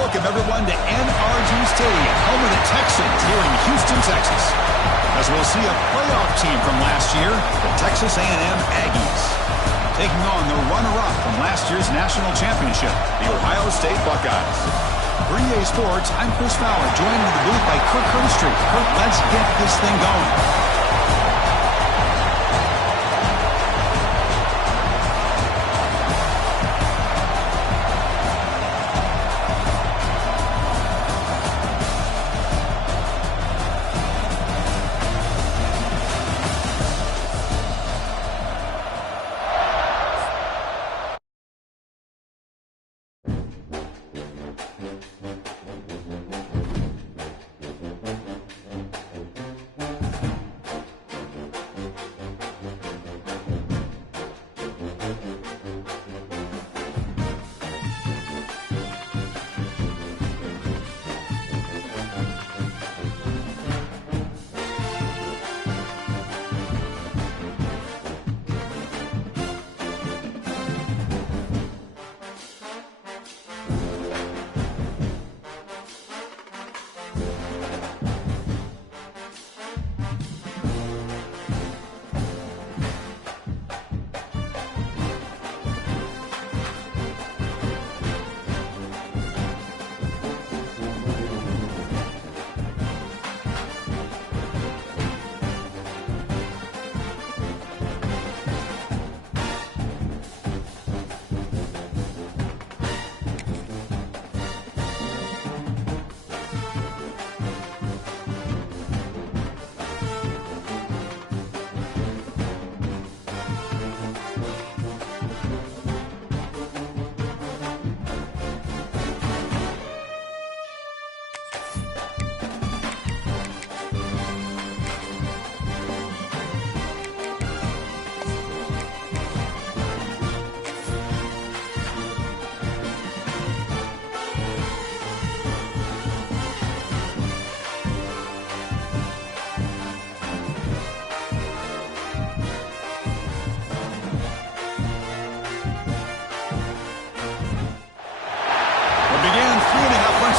Welcome, everyone, to NRG Stadium, home of the Texans here in Houston, Texas. As we'll see a playoff team from last year, the Texas A&M Aggies, taking on the runner-up from last year's national championship, the Ohio State Buckeyes. For EA Sports, I'm Chris Fowler, joined in the booth by Kirk Herbstreit. Kirk, let's get this thing going.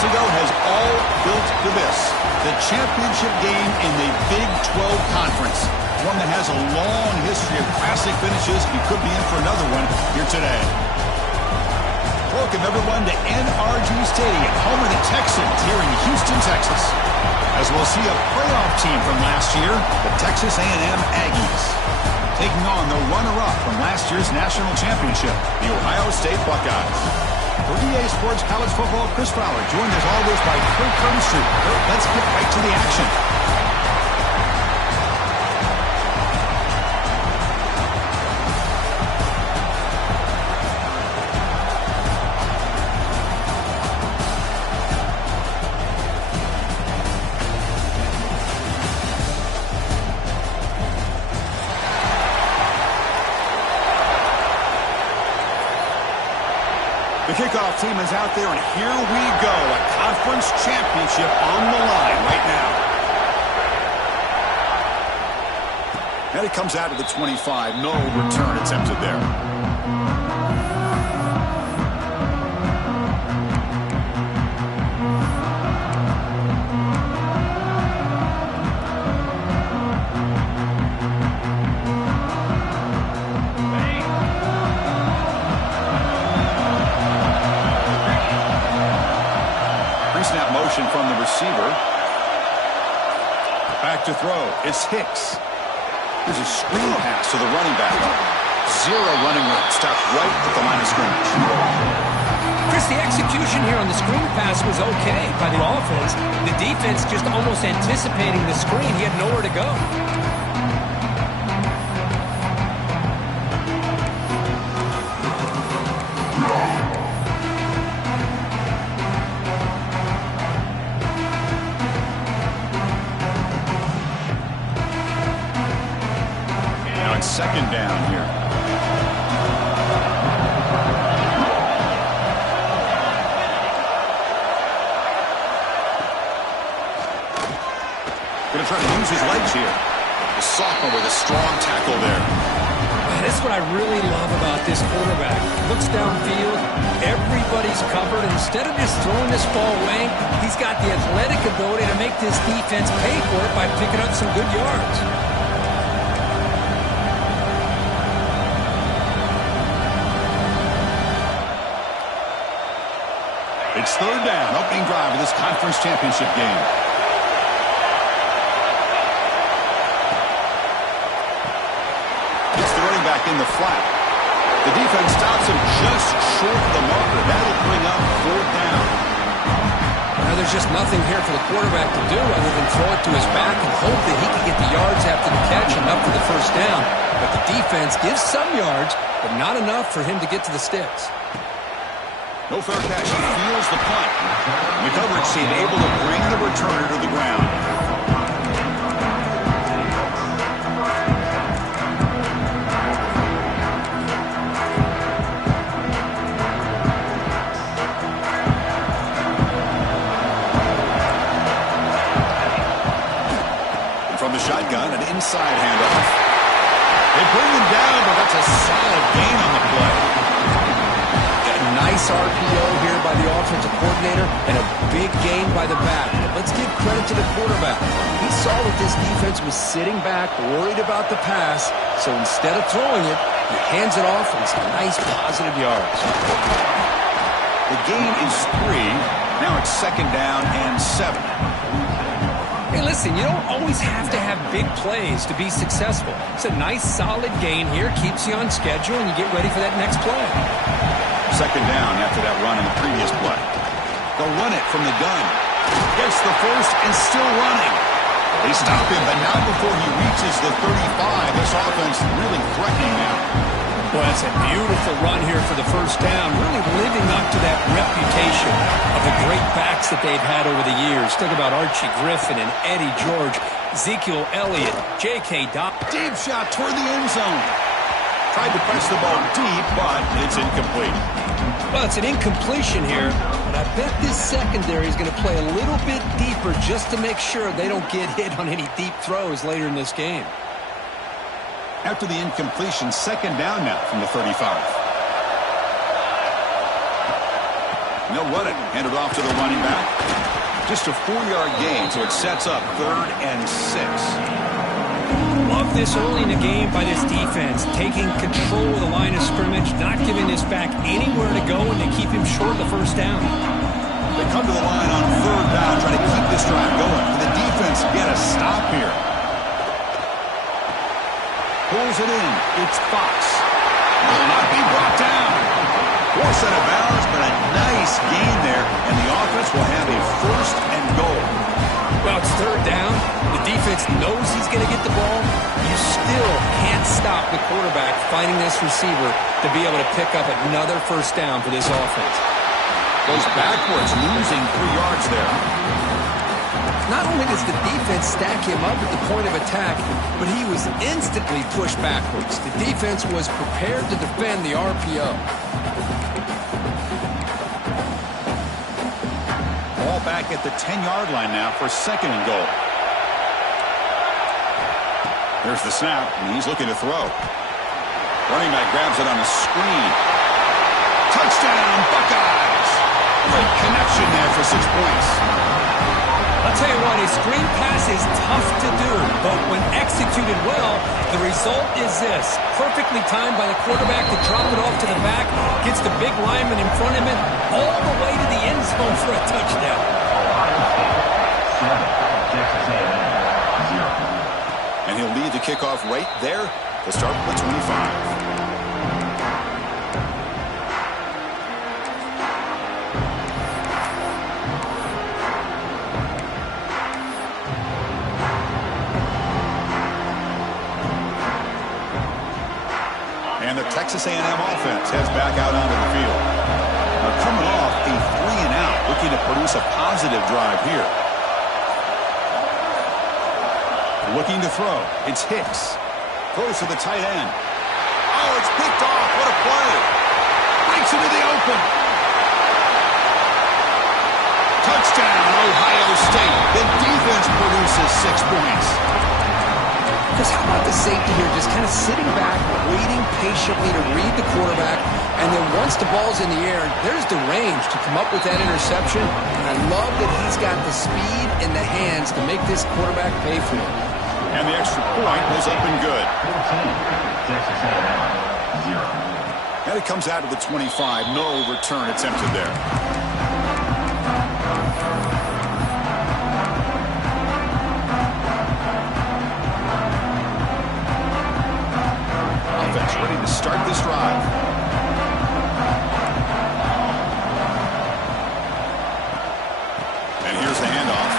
Ago has all built to this, the championship game in the Big 12 Conference, one that has a long history of classic finishes. We could be in for another one here today. Welcome, everyone, to NRG Stadium, home of the Texans here in Houston, Texas. As we'll see a playoff team from last year, the Texas A&M Aggies, taking on the runner-up from last year's national championship, the Ohio State Buckeyes. For EA Sports College Football, Chris Fowler, joined as always by Kirk Herbstreit. Kirk, let's get right to the action. The kickoff team is out there, and here we go. A conference championship on the line right now. And it comes out of the 25. No return attempted there. Snap motion from the receiver. Back to throw. It's Hicks. There's a screen pass to the running back. Zero running room. Stopped right at the line of scrimmage. Chris, the execution here on the screen pass was okay by the offense. The defense just almost anticipating the screen. He had nowhere to go. Second down here. Going to try to use his legs here. The sophomore with a strong tackle there. This is what I really love about this quarterback. Looks downfield, everybody's covered. Instead of just throwing this ball away, he's got the athletic ability to make this defense pay for it by picking up some good yards. It's third down, opening drive of this conference championship game. It's the running back in the flat. The defense stops him just short of the marker. That'll bring up fourth down. Now, there's just nothing here for the quarterback to do other than throw it to his back and hope that he can get the yards after the catch enough for the first down. But the defense gives some yards, but not enough for him to get to the sticks. No fair catch. He feels the punt. The coverage team able to bring the returner to the ground. And from the shotgun, an inside handoff. They bring him down, but that's a solid gain on the play. Nice RPO here by the offensive coordinator and a big gain by the back. But let's give credit to the quarterback. He saw that this defense was sitting back, worried about the pass, so instead of throwing it, he hands it off and some nice positive yards. The gain is 3. Now it's second down and 7. Hey, listen, you don't always have to have big plays to be successful. It's a nice, solid gain here, keeps you on schedule, and you get ready for that next play. Second down after that run in the previous play. They'll run it from the gun. Gets the first and still running. They stop him, but not before he reaches the 35. This offense really threatening now. Well, that's a beautiful run here for the first down, really living up to that reputation of the great backs that they've had over the years. Think about Archie Griffin and Eddie George, Ezekiel Elliott, J.K. Dobbins. Deep shot toward the end zone. Tried to press the ball deep, but it's incomplete. Well, it's an incompletion here, but I bet this secondary is going to play a little bit deeper just to make sure they don't get hit on any deep throws later in this game. After the incompletion, second down now from the 35. And they'll run it, hand it off to the running back. Just a 4-yard gain, so it sets up third and 6. Love this early in the game by this defense, taking control of the line of scrimmage, not giving this back anywhere to go, and to keep him short of the first down. They come to the line on third down, trying to keep this drive going. Can the defense get a stop here? Pulls it in. It's Fox. Will not be brought down. Force out of bounds, but a nice gain there, and the offense will have a first and goal. Well, it's third down. The defense knows he's going to get the ball. You still can't stop the quarterback finding this receiver to be able to pick up another first down for this offense. Goes backwards, losing 3 yards there. Not only does the defense stack him up at the point of attack, but he was instantly pushed backwards. The defense was prepared to defend the RPO. Ball back at the 10-yard line now for second and goal. There's the snap, and he's looking to throw. Running back grabs it on a screen. Touchdown, Buckeyes! Great connection there for 6 points. I'll tell you what, a screen pass is tough to do, but when executed well, the result is this. Perfectly timed by the quarterback to drop it off to the back, gets the big lineman in front of him, all the way to the end zone for a touchdown. And he'll lead the kickoff right there to start the 25. And the Texas A&M offense heads back out onto the field. Now coming off a 3-and-out, looking to produce a positive drive here. Looking to throw. It's Hicks. Throws to the tight end. Oh, it's picked off. What a play. Breaks into the open. Touchdown, Ohio State. The defense produces 6 points. Because how about the safety here just kind of sitting back, waiting patiently to read the quarterback, and then once the ball's in the air, there's the range to come up with that interception, and I love that he's got the speed in the hands to make this quarterback pay for it. And the extra point was up and good. And it comes out of the 25. No return attempted there. Offense ready to start this drive. And here's the handoff.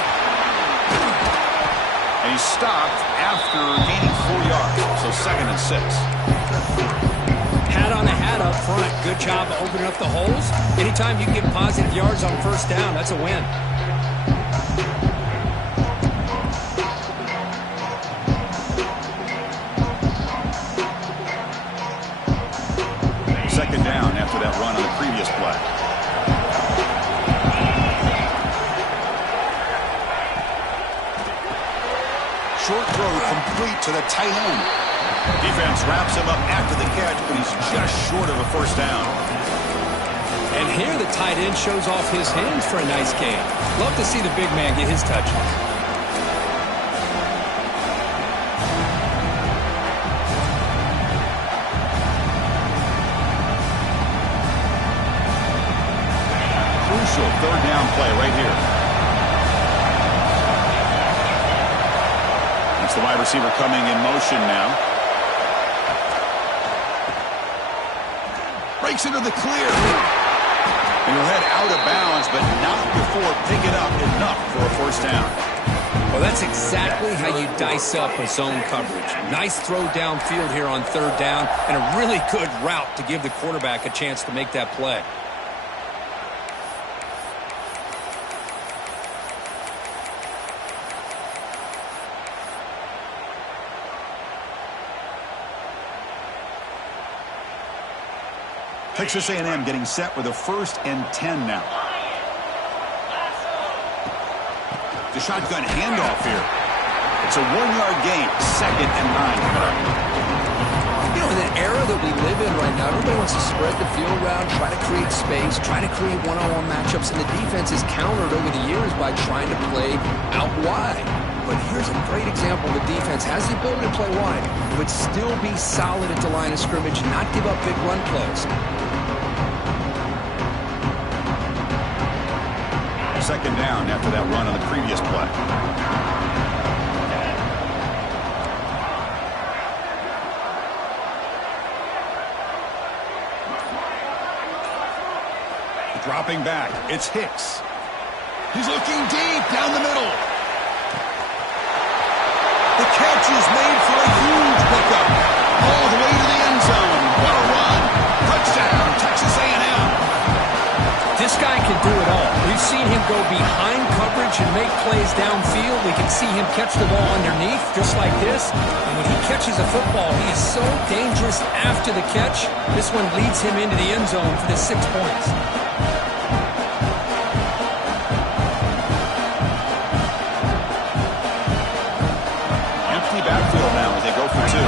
And he's stopped after gaining 4 yards. So 2nd and 6. Hat on a hat up front. Good job of opening up the holes. Anytime you can get positive yards on first down, that's a win. Second down after that run on the previous play. Short throw complete to the tight end. Defense wraps him up after the catch, but he's just short of a first down. And here the tight end shows off his hands for a nice gain. Love to see the big man get his touch. Crucial 3rd down play right here. That's the wide receiver coming in motion now. Breaks into the clear. And he'll head out of bounds, but not before picking up enough for a first down. Well, that's exactly how you dice up a zone coverage. Nice throw downfield here on 3rd down, and a really good route to give the quarterback a chance to make that play. Texas A&M getting set with a 1st and 10 now. The shotgun handoff here. It's a 1-yard gain. 2nd and 9. You know, in the era that we live in right now, everybody wants to spread the field around, try to create space, try to create one-on-one matchups, and the defense is countered over the years by trying to play out wide. But here's a great example. The defense has the ability to play wide, but still be solid at the line of scrimmage and not give up big run plays. 2nd down after that run on the previous play. Dropping back, it's Hicks. He's looking deep down the middle. The catch is made for a huge pickup. All the way to the end zone. What a run. Touchdown, Texas A&M. This guy can do it all. We've seen him go behind coverage and make plays downfield. We can see him catch the ball underneath, just like this. And when he catches a football, he is so dangerous after the catch. This one leads him into the end zone for the 6 points. Empty backfield now as they go for 2.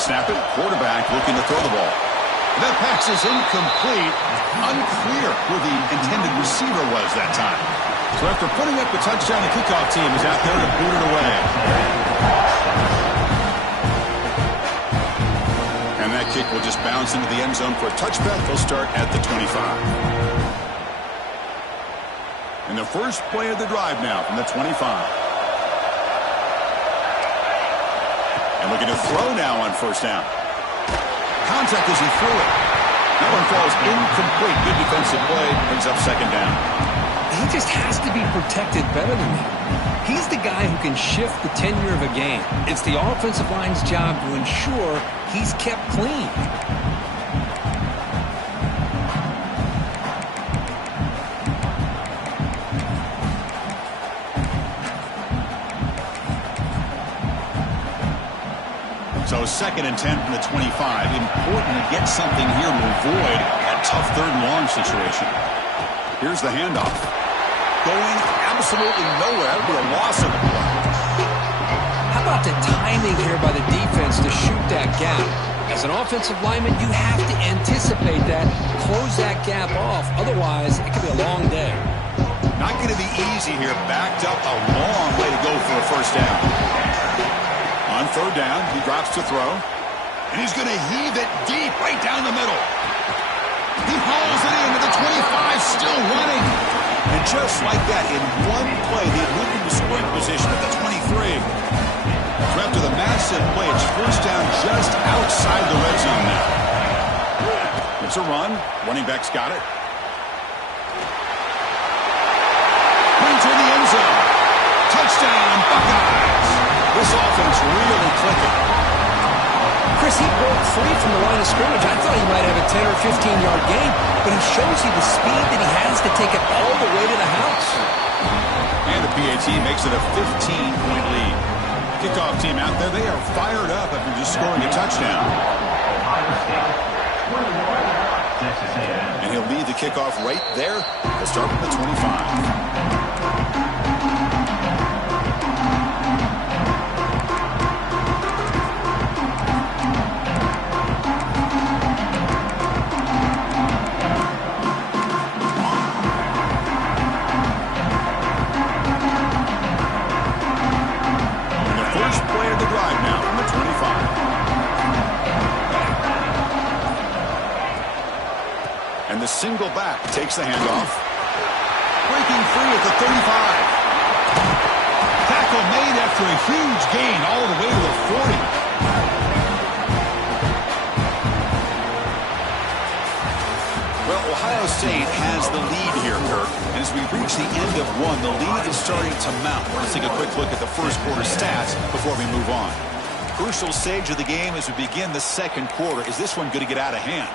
Snap it, quarterback looking to throw the ball. That pass is incomplete. Unclear who the intended receiver was that time. So after putting up the touchdown, the kickoff team is out there to boot it away. And that kick will just bounce into the end zone for a touchback. They'll start at the 25. And the first play of the drive now from the 25. And looking to throw now on first down. Contact as he threw it. That one falls incomplete. Good defensive play. Brings up 2nd down. He just has to be protected better than that. He's the guy who can shift the tenure of a game. It's the offensive line's job to ensure he's kept clean. So 2nd and 10 from the 25. Important to get something here to avoid that tough 3rd and long situation. Here's the handoff. Going absolutely nowhere, but a loss of the play. How about the timing here by the defense to shoot that gap? As an offensive lineman, you have to anticipate that, close that gap off. Otherwise, it could be a long day. Not going to be easy here. Backed up a long way to go for a 1st down. On 3rd down, he drops to throw. And he's going to heave it deep right down the middle. He hauls it into the 25, still running. And just like that, in one play, they moved into scoring position at the 23. So after the massive play, it's 1st down just outside the red zone now. It's a run. Running back's got it. Into the end zone. Touchdown, Buckeyes. This offense really clicking. Chris, he broke free from the line of scrimmage. I thought he might have a 10 or 15-yard gain, but he shows you the speed that he has to take it all the way to the house. And the PAT makes it a 15-point lead. Kickoff team out there, they are fired up after just scoring a touchdown. And he'll lead the kickoff right there. He'll start from the 25. And the single back takes the handoff. Breaking free at the 35. Tackle made after a huge gain all the way to the 40. Well, Ohio State has the lead here, Kirk. And as we reach the end of one, the lead is starting to mount. Let's take a quick look at the 1st quarter stats before we move on. Crucial stage of the game as we begin the 2nd quarter. Is this one going to get out of hand?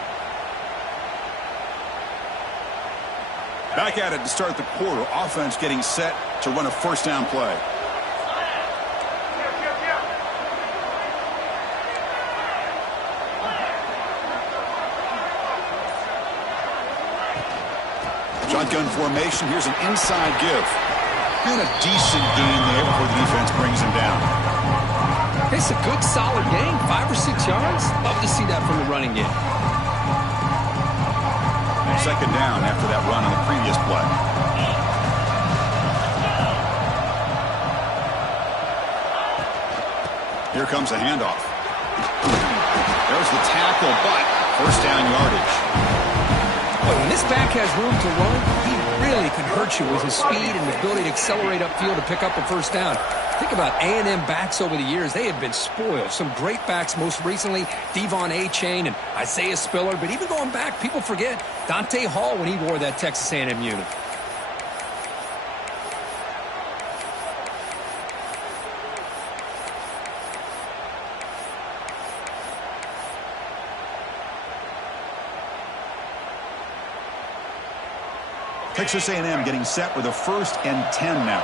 Back at it to start the quarter. Offense getting set to run a 1st down play. Shotgun formation. Here's an inside give. And a decent gain there before the defense brings him down. It's a good, solid gain. 5 or 6 yards. Love to see that from the running game. 2nd down after that run on the previous play. Here comes the handoff. There's the tackle, but 1st down yardage. Boy, when this back has room to run, he really can hurt you with his speed and the ability to accelerate upfield to pick up a 1st down. Think about A&M backs over the years. They have been spoiled. Some great backs, most recently Devon Achane and Isaiah Spiller. But even going back, people forget Dante Hall when he wore that Texas A&M unit. Texas A&M getting set with a 1st and 10 now.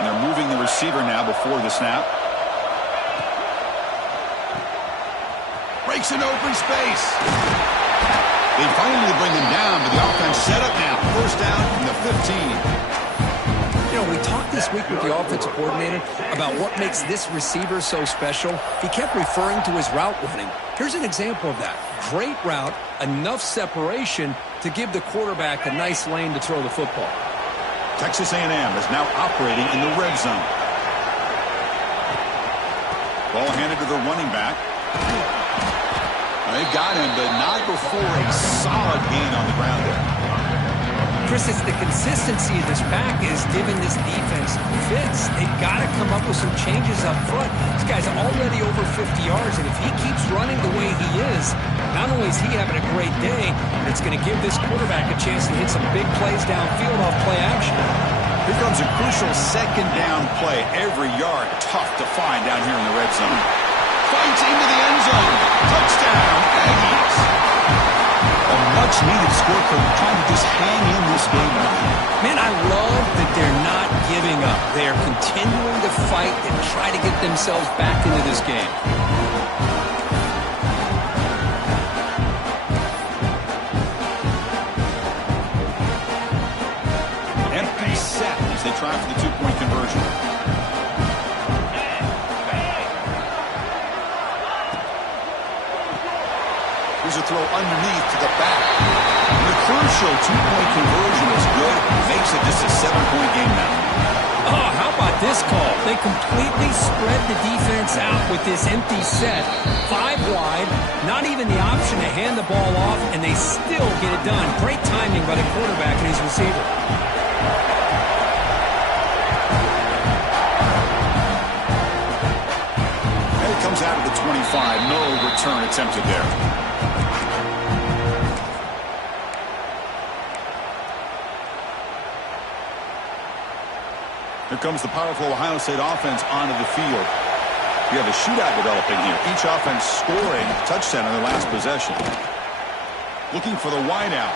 And they're moving the receiver now before the snap. Breaks an open space. They finally bring him down, but the offense set up now. 1st down from the 15. You know, we talked this week with the offensive coordinator about what makes this receiver so special. He kept referring to his route running. Here's an example of that. Great route, enough separation to give the quarterback a nice lane to throw the football. Texas A&M is now operating in the red zone. Ball handed to the running back. They got him, but not before a solid gain on the ground there. Chris, it's the consistency of this back is giving this defense fits. They've got to come up with some changes up front. This guy's already over 50 yards, and if he keeps running the way he is, not only is he having a great day, but it's going to give this quarterback a chance to hit some big plays downfield off play action. Here comes a crucial 2nd down play. Every yard tough to find down here in the red zone. Fights into the end zone. Touchdown, Aggies. A much-needed score for trying to just hang in this game. Man, I love that they're not giving up. They are continuing to fight and try to get themselves back into this game. Empty set as they try for the two-point conversion. Here's a throw underneath to the back. The crucial two-point conversion is good. Makes it just a 7-point game now. Oh, how about this call? They completely spread the defense out with this empty set. 5 wide, not even the option to hand the ball off, and they still get it done. Great timing by the quarterback and his receiver. And it comes out of the 25. No return attempted there. Here comes the powerful Ohio State offense onto the field. You have a shootout developing here. Each offense scoring a touchdown on their last possession. Looking for the wideout.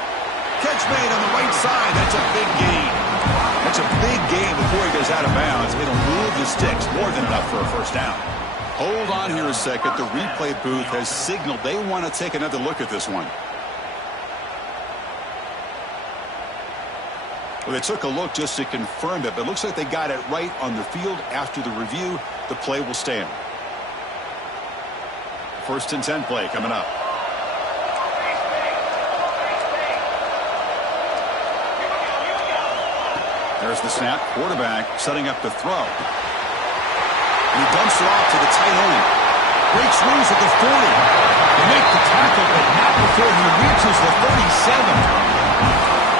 Catch made on the right side. That's a big gain. That's a big gain before he goes out of bounds. It'll move the sticks. More than enough for a first down. Hold on here a second. The replay booth has signaled they want to take another look at this one. Well, they took a look just to confirm it, but it looks like they got it right on the field. After the review, the play will stand. First and 10 play coming up. There's the snap. Quarterback setting up the throw. And he dumps it off to the tight end. Breaks loose at the 40. They make the tackle, but not before he reaches the 37.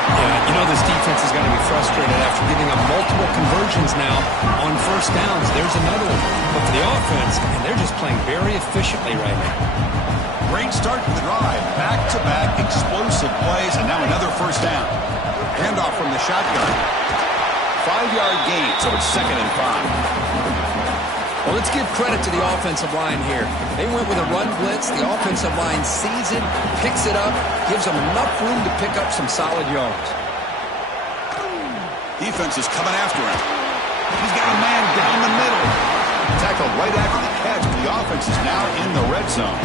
Yeah, you know this defense has got to be frustrated after giving up multiple conversions now on first downs. There's another one. But for the offense, and they're just playing very efficiently right now. Great start to the drive. Back-to-back explosive plays, and now another first down. Handoff from the shotgun. 5-yard gain, so it's 2nd and 5. Well, let's give credit to the offensive line here. They went with a run blitz. The offensive line sees it, picks it up, gives them enough room to pick up some solid yards. Defense is coming after him. He's got a man down the middle. Tackled right after the catch, but the offense is now in the red zone.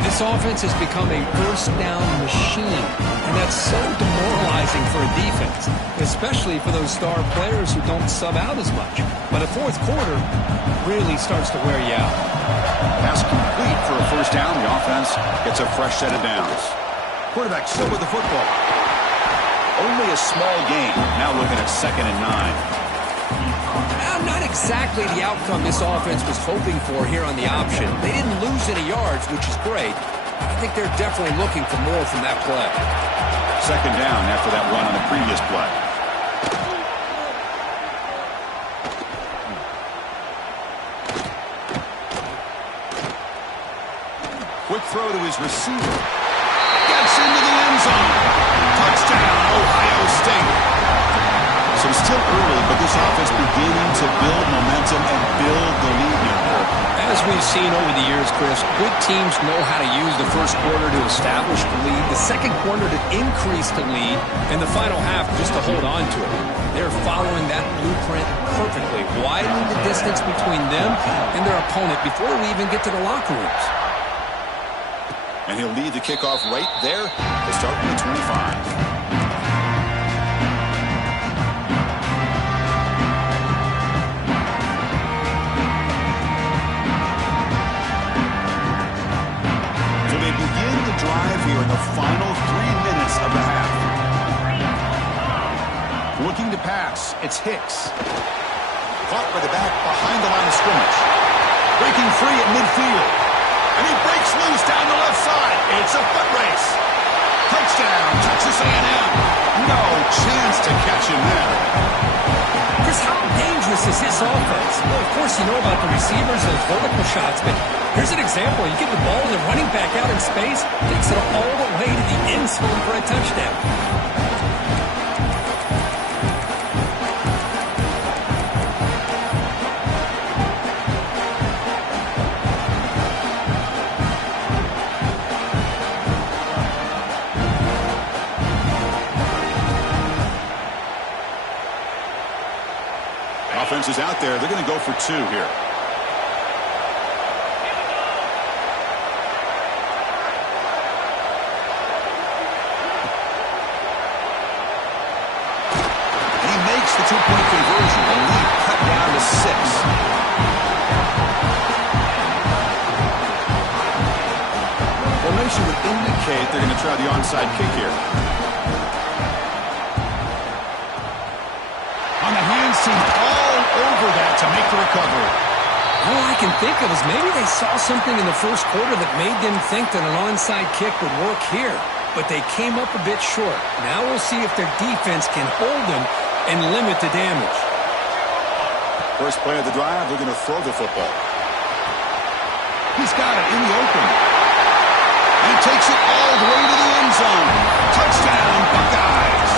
This offense has become a first down machine, and that's so demoralizing for a defense, especially for those star players who don't sub out as much. But a fourth quarter really starts to wear you out. Pass complete for a first down. The offense gets a fresh set of downs. Quarterback still with the football. Only a small gain. Now looking at 2nd and 9. Not exactly the outcome this offense was hoping for here on the option. They didn't lose any yards, which is great. I think they're definitely looking for more from that play. 2nd down after that run on the previous play. Quick throw to his receiver. Gets into the end zone. Touchdown, Ohio State. So still early, but this offense beginning to build momentum and build the lead here. As we've seen over the years, Chris, good teams know how to use the first quarter to establish the lead, the second quarter to increase the lead, and the final half just to hold on to it. They're following that blueprint perfectly, widening the distance between them and their opponent before we even get to the locker rooms. And he'll lead the kickoff right there to start with the 25. Drive here in the final 3 minutes of the half. Looking to pass, it's Hicks. Caught by the back behind the line of scrimmage. Breaking free at midfield. And he breaks loose down the left side. It's a foot race. Touchdown, Texas A&M. No chance to catch him there. Chris, how dangerous is this offense? Well, of course, you know about the receivers and vertical shots, but here's an example. You get the ball and the running back out in space, takes it all the way to the end zone for a touchdown. Offense is out there. They're going to go for 2 here. And he makes the 2-point conversion. The lead cut down to 6. Formation would indicate they're going to try the onside kick here. On the hands team, all over that to make the recovery. All I can think of is maybe they saw something in the first quarter that made them think that an onside kick would work here. But they came up a bit short. Now we'll see if their defense can hold them and limit the damage. First play of the drive, they're going to throw the football. He's got it in the open. He takes it all the way to the end zone. Touchdown, Buckeyes.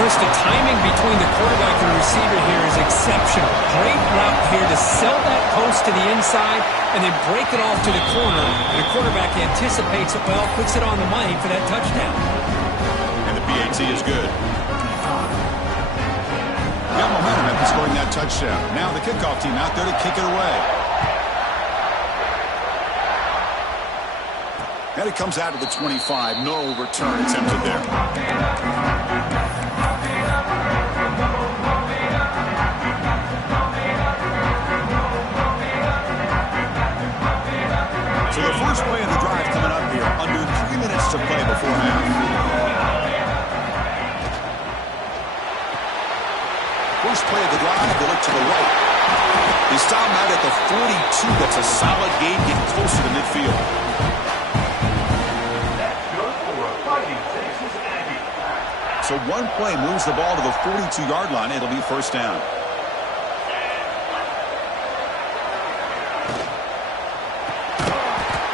Chris, the timing between the quarterback and the receiver here is exceptional. Great route here to sell that post to the inside and then break it off to the corner. The quarterback anticipates it well, puts it on the money for that touchdown. And the PAT is good. Got momentum after scoring that touchdown. Now the kickoff team out there to kick it away. And it comes out to the 25. No return attempted there. So the first play of the drive coming up here. Under 3 minutes to play before half. First play of the drive, they look to the right. They stop him out at the 42. That's a solid gain, getting closer to midfield. So one play moves the ball to the 42-yard line. It'll be first down.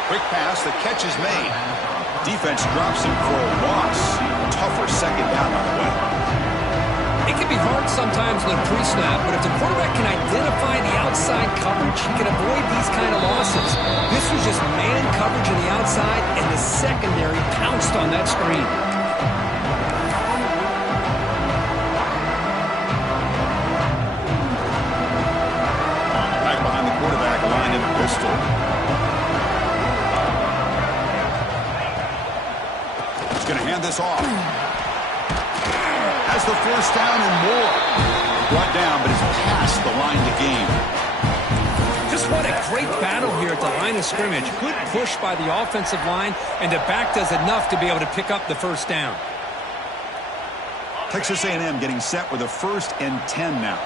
Quick pass. The catch is made. Defense drops him for a loss. Tougher second down on the way. It can be hard sometimes in a pre-snap, but if the quarterback can identify the outside coverage, he can avoid these kind of losses. This was just man coverage on the outside, and the secondary pounced on that screen. Back behind the quarterback, aligned in the pistol. He's going to hand this off. Has the first down and more. Brought down, but it's past the line to gain. Just what a great battle here at the line of scrimmage. Good push by the offensive line, and the back does enough to be able to pick up the first down. Texas A&M getting set with a 1st and 10 now.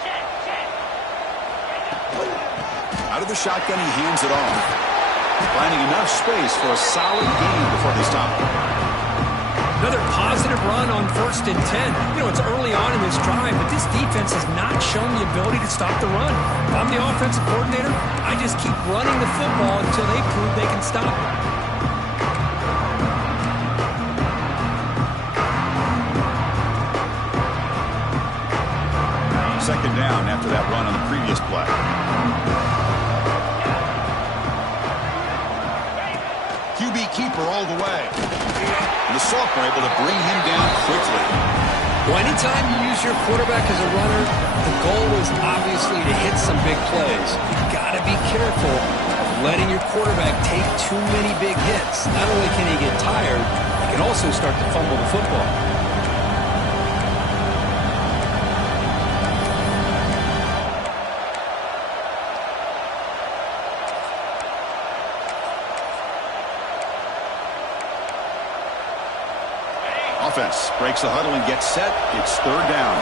Out of the shotgun, he hands it off. Finding enough space for a solid gain before they stop him. Another positive run on 1st and 10. You know, it's early on in this drive, but this defense has not shown the ability to stop the run. If I'm the offensive coordinator, I just keep running the football until they prove they can stop it. Second down after that run on the previous play. QB keeper all the way. And the sophomore able to bring him down quickly. Well, anytime you use your quarterback as a runner, the goal is obviously to hit some big plays. You've got to be careful of letting your quarterback take too many big hits. Not only can he get tired, he can also start to fumble the football. Offense breaks the huddle and gets set. It's 3rd down.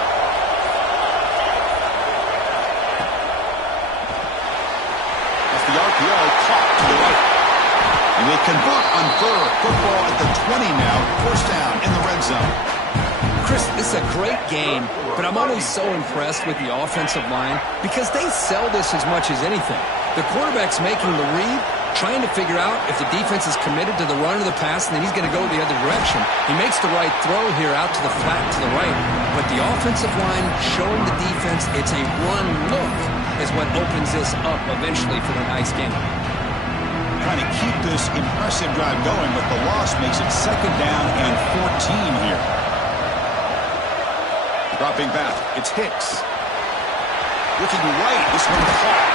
Off the RPO, caught to the right. And they convert on 3rd. Football at the 20 now. First down in the red zone. Chris, this is a great game, but I'm always so impressed with the offensive line because they sell this as much as anything. The quarterback's making the read, trying to figure out if the defense is committed to the run or the pass, and then he's going to go the other direction. He makes the right throw here out to the flat to the right, but the offensive line showing the defense it's a run look is what opens this up eventually for the nice game. Trying to keep this impressive drive going, but the loss makes it 2nd down and 14 here. Dropping back, it's Hicks. Looking right. This one caught.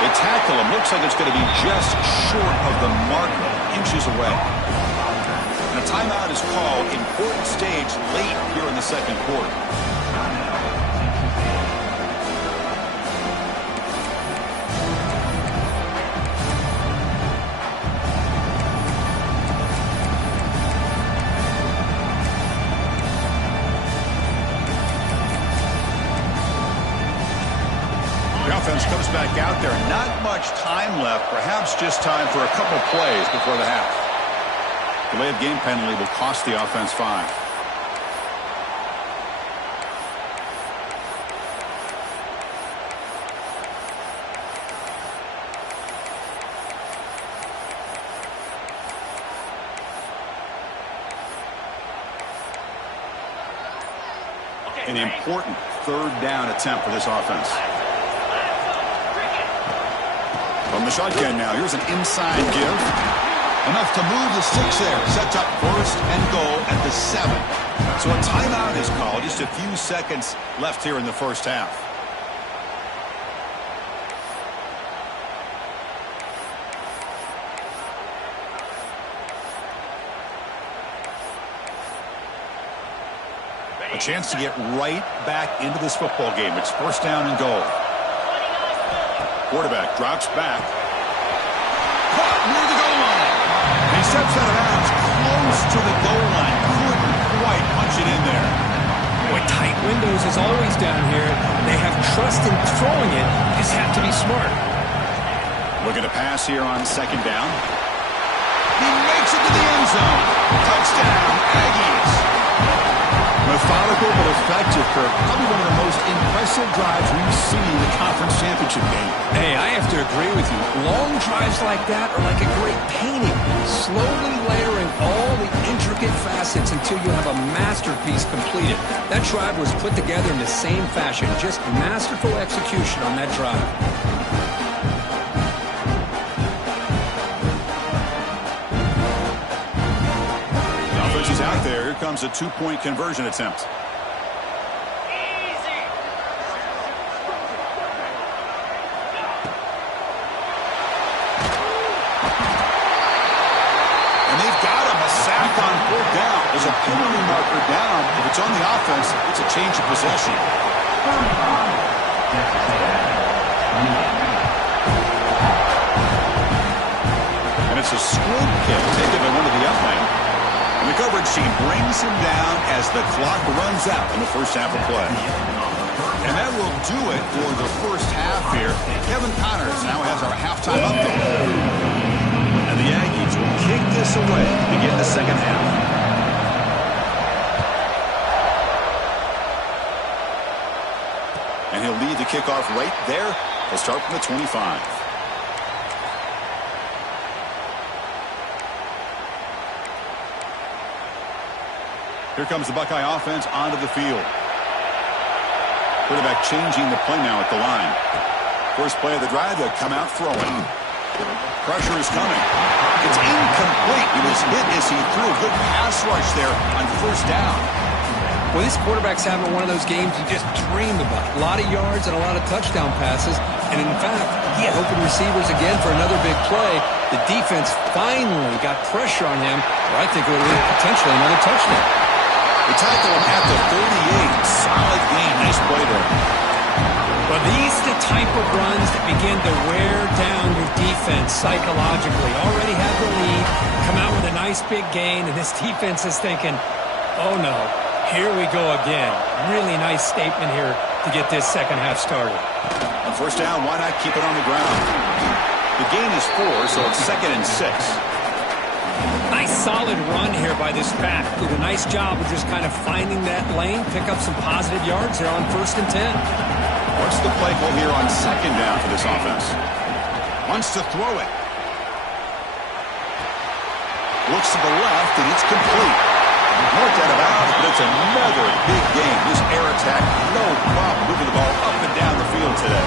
They tackle him. Looks like it's going to be just short of the marker, inches away. And a timeout is called. Important stage late here in the second quarter. Offense comes back out there. Not much time left. Perhaps just time for a couple plays before the half. Delay of game penalty will cost the offense 5. An important third down attempt for this offense. From the shotgun now, here's an inside give. Enough to move the sticks there. Sets up first and goal at the 7. So a timeout is called. Just a few seconds left here in the first half. A chance to get right back into this football game. It's first down and goal. Quarterback drops back. Caught near the goal line. He steps out of bounds close to the goal line. Couldn't quite punch it in there. Boy, tight windows as always down here. They have trust in throwing it. You just have to be smart. Look at a pass here on second down. He makes it to the end zone. Touchdown, Aggies. Methodical but effective, Kirk. Probably one of the most impressive drives we've seen in the conference championship game. Hey, I have to agree with you. Long drives like that are like a great painting. Slowly layering all the intricate facets until you have a masterpiece completed. That drive was put together in the same fashion. Just masterful execution on that drive. He's out there. Here comes a two-point conversion attempt. And they've got him. A sack on fourth down. There's a penalty marker down. If it's on the offense, it's a change of possession. And it's a squib kick taken by one of the upline. And the coverage team brings him down as the clock runs out in the first half of play. And that will do it for the first half here. Kevin Connors now has our halftime update. And the Aggies will kick this away to begin the second half. And he'll lead the kickoff right there. He'll start from the 25. Here comes the Buckeye offense onto the field. Quarterback changing the play now at the line. First play of the drive, they'll come out throwing. Pressure is coming. It's incomplete. He was hit as he threw a good pass rush there on first down. Well, this quarterback's having one of those games you just dreamed about. A lot of yards and a lot of touchdown passes. And in fact, he had open receivers again for another big play. The defense finally got pressure on him, or I think it would have been potentially another touchdown. They tackle him at the 38. Solid game. Nice play there. Well, these are the type of runs that begin to wear down your defense psychologically. Already have the lead, come out with a nice big gain, and this defense is thinking, oh no, here we go again. Really nice statement here to get this second half started. On first down, why not keep it on the ground? The gain is 4, so it's 2nd and 6. Nice solid run here by this back. Did a nice job of just kind of finding that lane, pick up some positive yards there on 1st and 10. What's the play call here on second down for this offense? Wants to throw it. Looks to the left, and it's complete. Marked out of bounds, but it's another big game. This air attack, no problem moving the ball up and down the field today.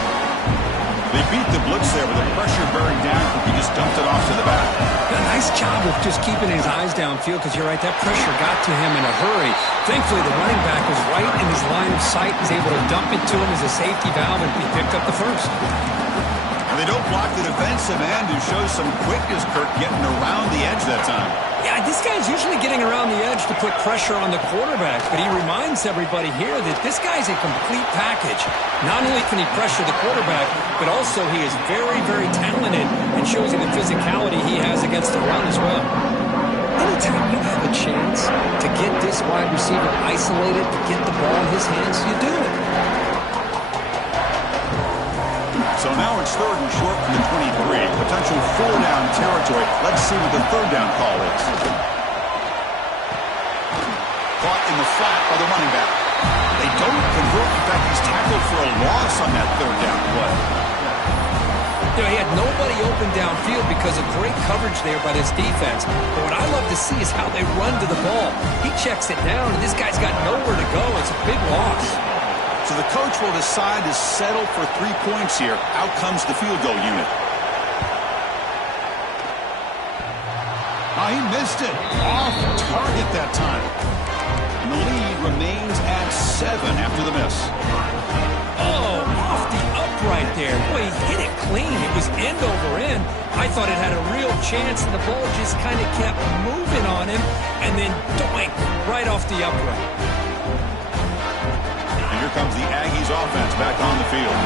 They beat the blitz there with the pressure bearing down. He just dumped it off to the back. A nice job of just keeping his eyes downfield because you're right, that pressure got to him in a hurry. Thankfully, the running back was right in his line of sight, was able to dump it to him as a safety valve, and he picked up the first. And they don't block the defensive end, who shows some quickness, Kirk, getting around the edge that time. Yeah, this guy's usually getting around the edge to put pressure on the quarterback, but he reminds everybody here that this guy's a complete package. Not only can he pressure the quarterback, but also he is very, very talented and shows you the physicality he has against the run as well. Anytime you have a chance to get this wide receiver isolated, to get the ball in his hands, you do it. So now it's 3rd and short from the 23. Potential 4-down territory. Let's see what the 3rd down call is. Caught in the flat by the running back. They don't convert. In fact, he's tackled for a loss on that 3rd down play. You know, he had nobody open downfield because of great coverage there by this defense. But what I love to see is how they run to the ball. He checks it down, and this guy's got nowhere to go. It's a big loss. So the coach will decide to settle for 3 points here. Out comes the field goal unit. Oh, he missed it. Off target that time. And the lead remains at 7 after the miss. Oh, off the upright there. Boy, he hit it clean. It was end over end. I thought it had a real chance, and the ball just kind of kept moving on him, and then doink, right off the upright. Here comes the Aggies offense back on the field.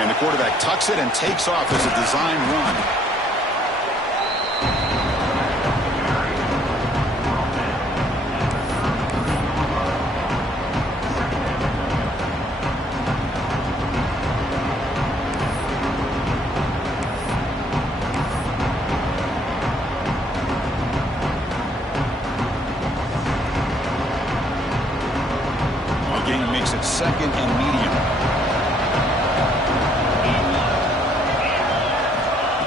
And the quarterback tucks it and takes off as a design run. Makes it 2nd and medium.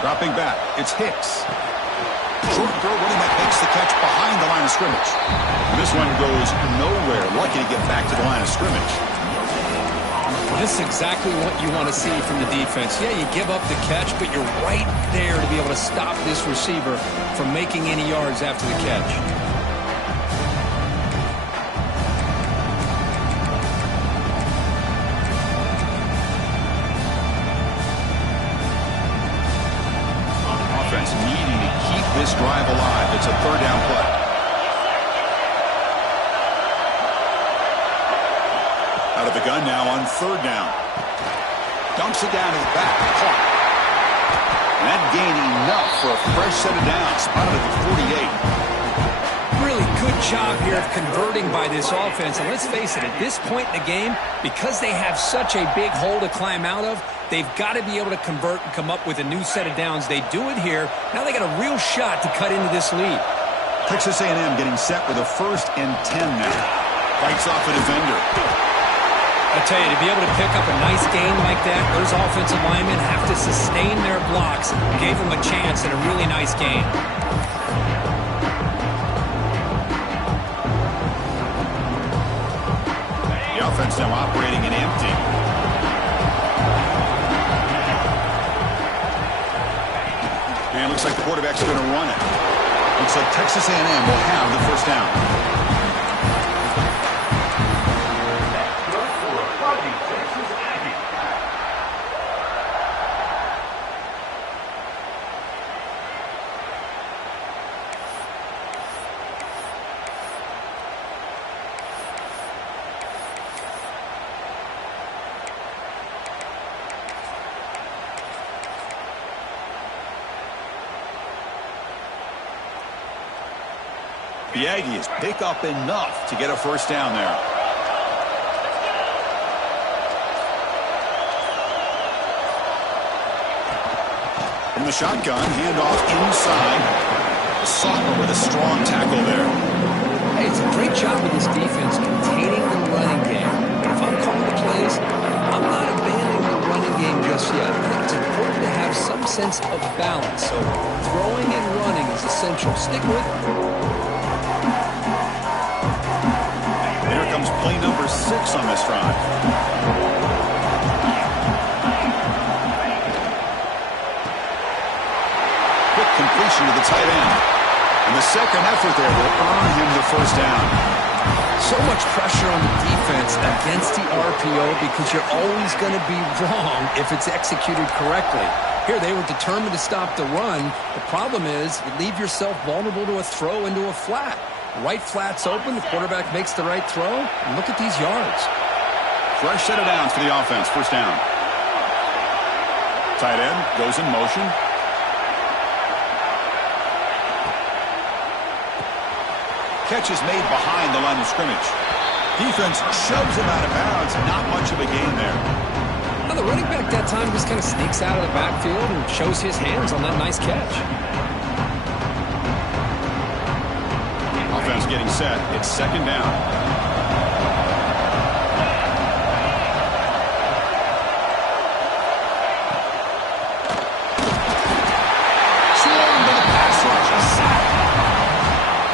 Dropping back, it's Hicks. Short throw, running back makes the catch behind the line of scrimmage. And this one goes nowhere. Lucky to get back to the line of scrimmage. Well, this is exactly what you want to see from the defense. Yeah, you give up the catch, but you're right there to be able to stop this receiver from making any yards after the catch. Needing to keep this drive alive. It's a 3rd down play. Out of the gun now on 3rd down. Dunks it down to the back. Caught. And that gained enough for a fresh set of downs. Spotted at the 48. Really good job here of converting by this offense. And let's face it, at this point in the game, because they have such a big hole to climb out of, they've got to be able to convert and come up with a new set of downs. They do it here. Now they got a real shot to cut into this lead. Texas A&M getting set with a 1st and 10 now. Fights off a defender. I tell you, to be able to pick up a nice gain like that, those offensive linemen have to sustain their blocks. Gave them a chance at a really nice gain. The offense now operating in empty. And looks like the quarterback's going to run it. Looks like Texas A&M will have the 1st down. The Aggies pick up enough to get a 1st down there. From the shotgun, handoff inside. Sotler with a strong tackle there. Hey, it's a great job with this defense containing the running game. But if I'm calling the plays, I'm not abandoning the running game just yet. I think it's important to have some sense of balance. So throwing and running is essential. Stick with it. Here comes play number 6 on this drive. motion to the tight end. And the second effort there will earn him the first down. So much pressure on the defense against the RPO because you're always going to be wrong if it's executed correctly. Here, they were determined to stop the run. The problem is you leave yourself vulnerable to a throw into a flat. Right flat's open, the quarterback makes the right throw, and look at these yards. Fresh set of downs for the offense, first down. Tight end goes in motion. Catch is made behind the line of scrimmage. Defense shoves him out of bounds. Not much of a gain there. Well, the running back that time just kind of sneaks out of the backfield and shows his hands on that nice catch. Offense getting set. It's second down.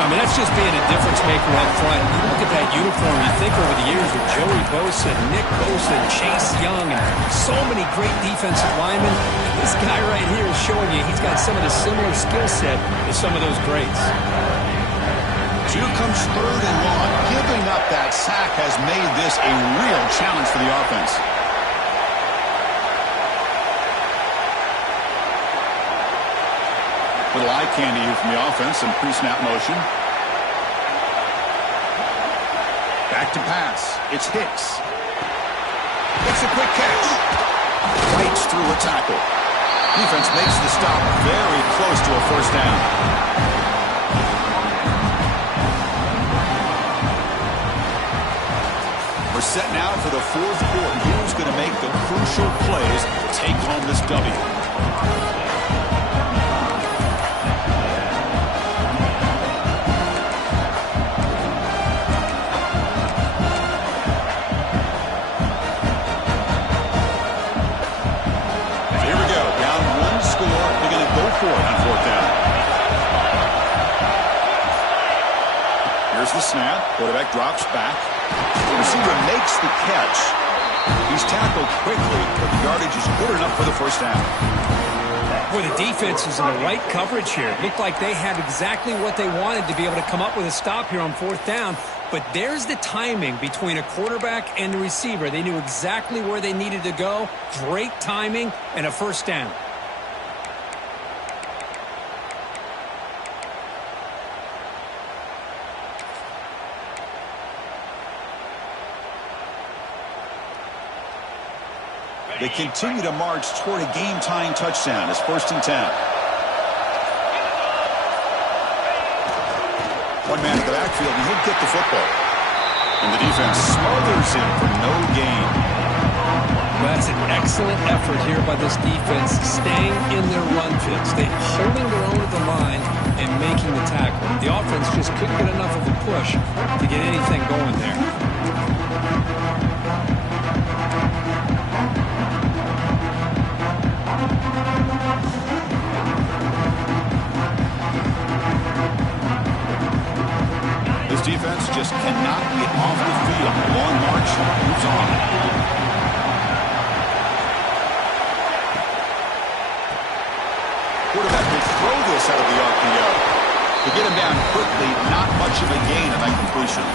I mean, that's just being a difference maker up front. You look at that uniform, you think over the years with Joey Bosa, Nick Bosa, Chase Young, and so many great defensive linemen. This guy right here is showing you he's got some of the similar skill set as some of those greats. So here comes third and long. Giving up that sack has made this a real challenge for the offense. Little eye candy here from the offense and pre-snap motion. Back to pass. It's Hicks. It's a quick catch. Fights through a tackle. Defense makes the stop very close to a first down. We're set now for the fourth quarter. Who's going to make the crucial plays to take home this W? On fourth down. Here's the snap. Quarterback drops back. The receiver makes the catch. He's tackled quickly, but the yardage is good enough for the first down. Boy, the defense was in the right coverage here. It looked like they had exactly what they wanted to be able to come up with a stop here on fourth down. But there's the timing between a quarterback and the receiver. They knew exactly where they needed to go. Great timing and a first down. They continue to march toward a game-tying touchdown. It's 1st and 10. One man in the backfield, and he'll get the football. And the defense smothers him for no gain. Well, that's an excellent effort here by this defense, staying in their run fits. They're holding their own at the line and making the tackle. The offense just couldn't get enough of a push to get anything going there. This defense just cannot get off the field. Long march moves on. Quarterback will throw this out of the RPO. To get him down quickly, not much of a gain on that completion.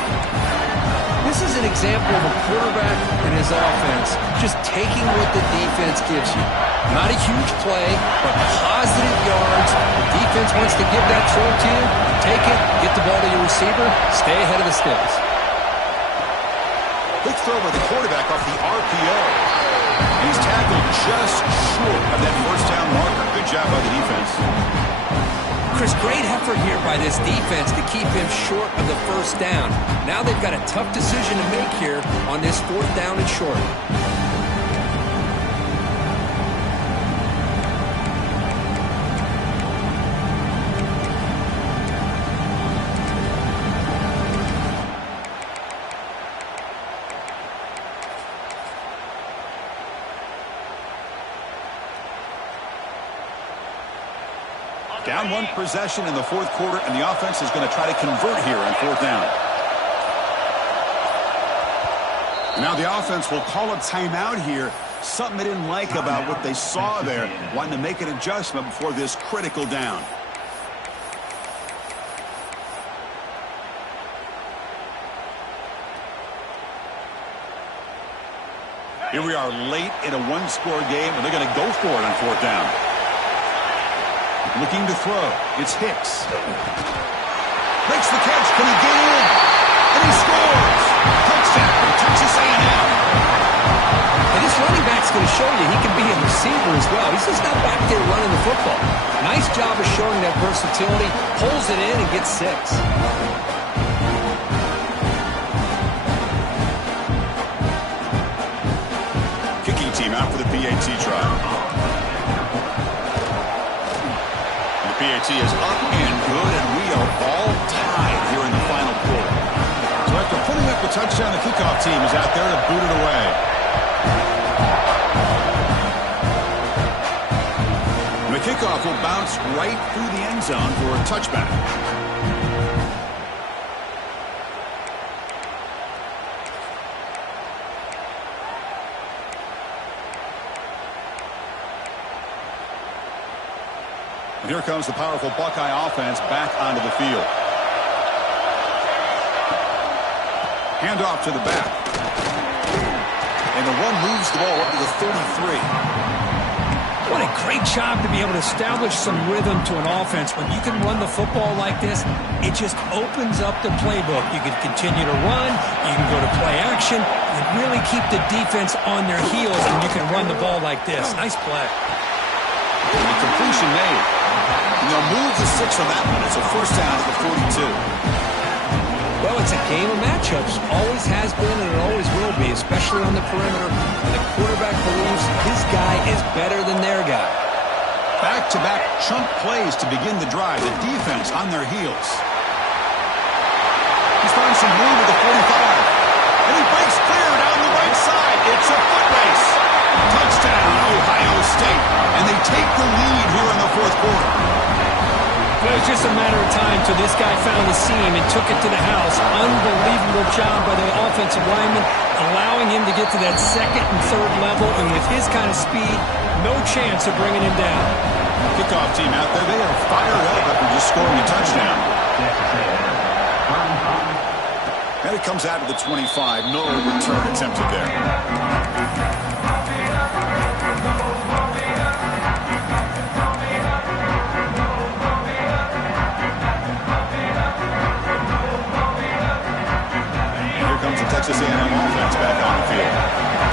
This is an example of a quarterback and his offense just taking what the defense gives you. Not a huge play, but positive yards. The defense wants to give that throw to you. Take it, get the ball to your receiver, stay ahead of the sticks. Quick throw by the quarterback off the RPO. And he's tackled just short of that first down marker. Good job by the defense. Chris, great effort here by this defense to keep him short of the first down. Now they've got a tough decision to make here on this 4th down and short. Down one possession in the 4th quarter, and the offense is going to try to convert here on 4th down. Now the offense will call a timeout here. Something they didn't like about what they saw there. Wanting to make an adjustment before this critical down. Here we are late in a one-score game, and they're going to go for it on fourth down. Looking to throw. It's Hicks. Makes the catch. Can he get in? And he scores! Touchdown from Texas A&M. And this running back's going to show you he can be a receiver as well. He's just not back there running the football. Nice job of showing that versatility. Pulls it in and gets 6. Kicking team out for the PAT try. And the PAT is up and good, and we are all tied here in the final quarter. So after putting up the touchdown, the kickoff team is out there to boot it away. The kickoff will bounce right through the end zone for a touchback. And here comes the powerful Buckeye offense back onto the field. Handoff to the back. And the run moves the ball up to the 33. What a great job to be able to establish some rhythm to an offense. When you can run the football like this, it just opens up the playbook. You can continue to run, you can go to play action, and really keep the defense on their heels, and you can run the ball like this. Nice play. And the completion made. And they'll move the 6 on that one. It's a first down at the 42. Well, it's a game of matchups. Always has been and it always will be, especially on the perimeter. And the quarterback believes his guy is better than their guy. Back-to-back chunk plays to begin the drive. The defense on their heels. He's found some room at the 45. And he breaks clear down the right side. It's a foot race. Touchdown, Ohio State. And they take the lead here in the fourth quarter. It was just a matter of time till this guy found the seam and took it to the house. Unbelievable job by the offensive lineman, allowing him to get to that second and third level, and with his kind of speed, no chance of bringing him down. Kickoff team out there, they are fired up after just scoring a touchdown. And it comes out to the 25. No return attempted there. Texas A&M offense back on the field.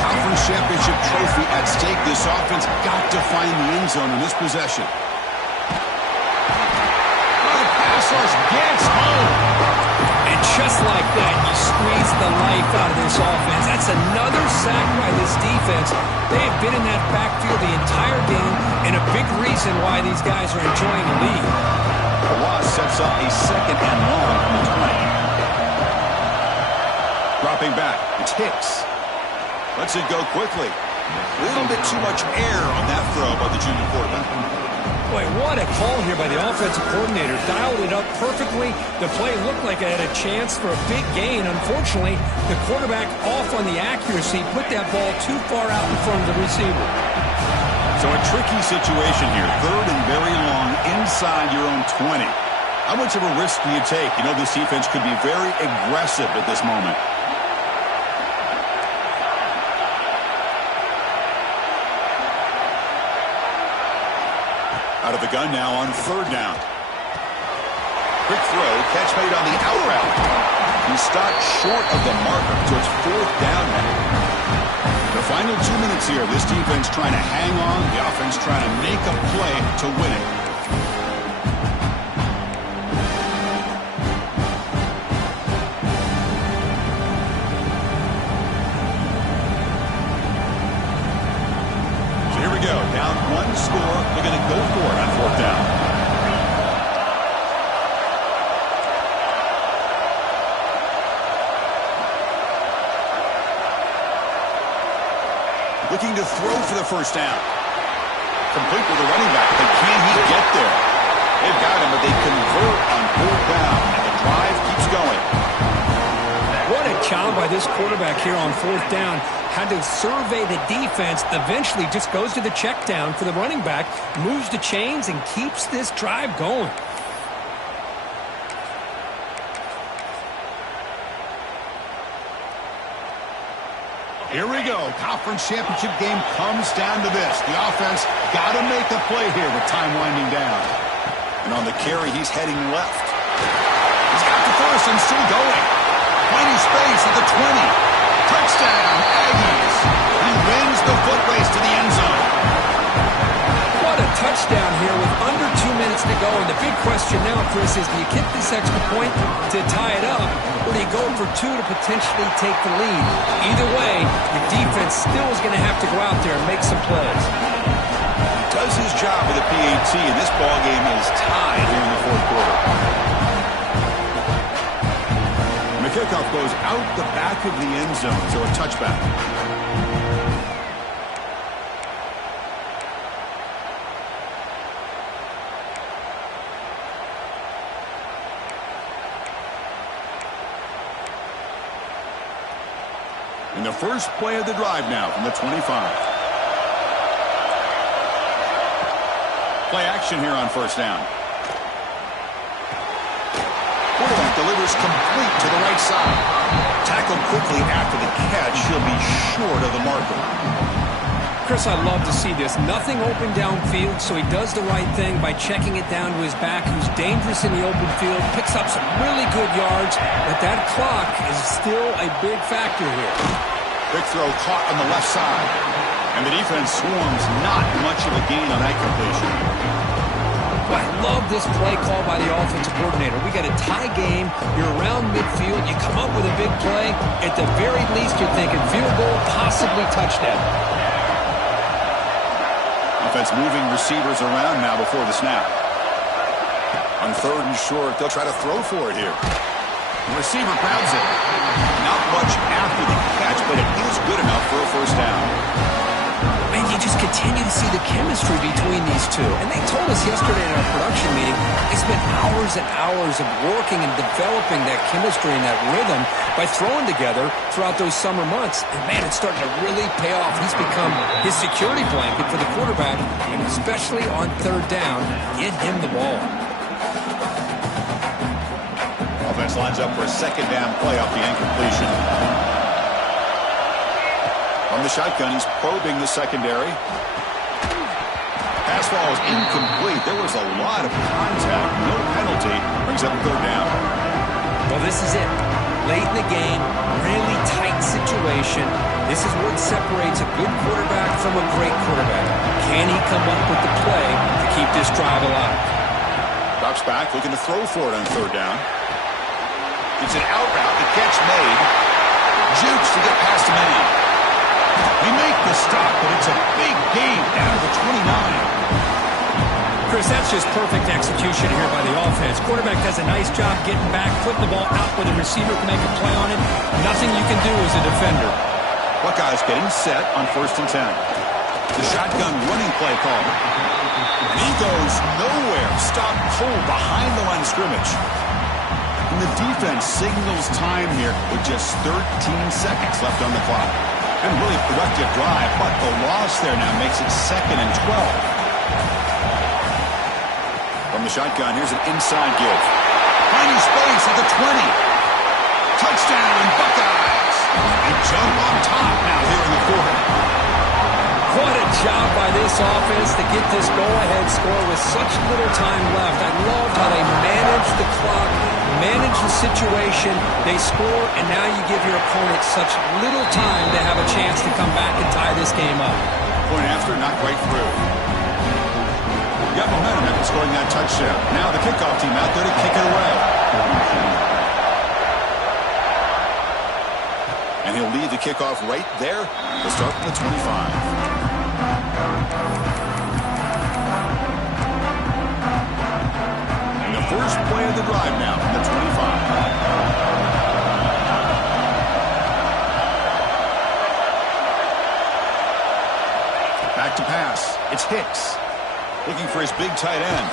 Conference championship trophy at stake. This offense got to find the end zone in this possession. The pass rush gets home. And just like that, you squeeze the life out of this offense. That's another sack by this defense. They have been in that backfield the entire game, and a big reason why these guys are enjoying the lead. The loss sets up a second and long from the 20. Dropping back, it's Hicks. Lets it go quickly. A little bit too much air on that throw by the junior quarterback. Boy, what a call here by the offensive coordinator. Dialed it up perfectly. The play looked like it had a chance for a big gain. Unfortunately, the quarterback off on the accuracy, put that ball too far out in front of the receiver. So a tricky situation here. Third and very long inside your own 20. How much of a risk do you take? You know, this defense could be very aggressive at this moment. Out of the gun now on third down. Quick throw, catch made on the out route. He stopped short of the marker, so it's fourth down now. The final 2 minutes here, this defense trying to hang on, the offense trying to make a play to win it. So here we go, down one score. They're going to go for it on fourth down. Looking to throw for the first down. Complete with the running back, but can he get there? They've got him, but they convert on fourth down, and the drive keeps going. What a job by this quarterback here on fourth down. Had to survey the defense, eventually just goes to the check down for the running back, moves the chains, and keeps this drive going. Here we go. Conference championship game comes down to this. The offense got to make a play here with time winding down. And on the carry, he's heading left. He's got the first and still going. Finding space at the 20. Touchdown, Aggies. He wins the foot race to the end zone. What a touchdown here with under 2 minutes to go. And the big question now, Chris, is do you get this extra point to tie it up, or do you go for two to potentially take the lead? Either way, your defense still is going to have to go out there and make some plays. He does his job with the PAT, and this ball game is tied here in the fourth quarter. And the kickoff goes out the back of the end zone, so a touchback. In the first play of the drive now from the 25. Play action here on first down. Quarterback delivers complete to the right side. Tackled quickly after the catch. He'll be short of the marker. Chris, I love to see this. Nothing open downfield, so he does the right thing by checking it down to his back, who's dangerous in the open field, picks up some really good yards, but that clock is still a big factor here. Quick throw caught on the left side. And the defense swarms, not much of a gain on that completion. I love this play call by the offensive coordinator. We got a tie game. You're around midfield. You come up with a big play. At the very least, you're thinking field goal, possibly touchdown. Offense moving receivers around now before the snap. On third and short, they'll try to throw for it here. The receiver grabs it. Not much after the catch, but it is good enough for a first down. And you just continue to see the chemistry between these two. And they told us yesterday in our production meeting, they spent hours and hours of working and developing that chemistry and that rhythm by throwing together throughout those summer months. And, man, it's starting to really pay off. He's become his security blanket for the quarterback, and especially on third down, get him the ball. Offense lines up for a second down play off the incompletion. From the shotgun, he's probing the secondary. Pass ball is incomplete. There was a lot of contact. No penalty. Brings up third down. Well, this is it. Late in the game, really tight situation. This is what separates a good quarterback from a great quarterback. Can he come up with the play to keep this drive alive? Drops back, looking to throw for it on third down. It's an out route. The catch made. Jukes to get past a man. They make the stop, but it's a big gain down to the 29. Chris, that's just perfect execution here by the offense. Quarterback does a nice job getting back, putting the ball out where the receiver can make a play on it. Nothing you can do as a defender. Buckeyes getting set on 1st and 10. The shotgun running play call. And he goes nowhere. Stop cold behind the line of scrimmage. And the defense signals time here with just 13 seconds left on the clock. And really productive drive, but the loss there now makes it 2nd and 12. From the shotgun, here's an inside give. Finding space at the 20. Touchdown, Buckeyes. They jump on top now here in the fourth. What a job by this offense to get this go-ahead score with such little time left. I loved how they managed the clock, managed the situation. They score, and now you give your opponent such little time to have a chance to come back and tie this game up. Point after, not quite through. Got momentum after scoring that touchdown. Now the kickoff team out there to kick it away. And he'll lead the kickoff right there to start from the 25. And the first play of the drive now from the 25. Back to pass. It's Hicks. Looking for his big tight end.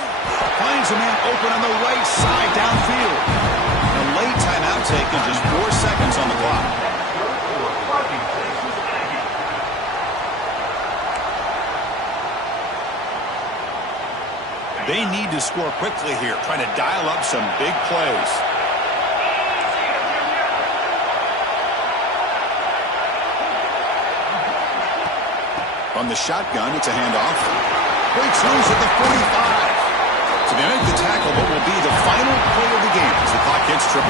Finds a man open on the right side downfield. A late timeout taken, just 4 seconds on the clock. They need to score quickly here, trying to dial up some big plays. From the shotgun, it's a handoff. Breaks loose at the 45. To the end of the tackle, what will be the final play of the game as the clock hits triple.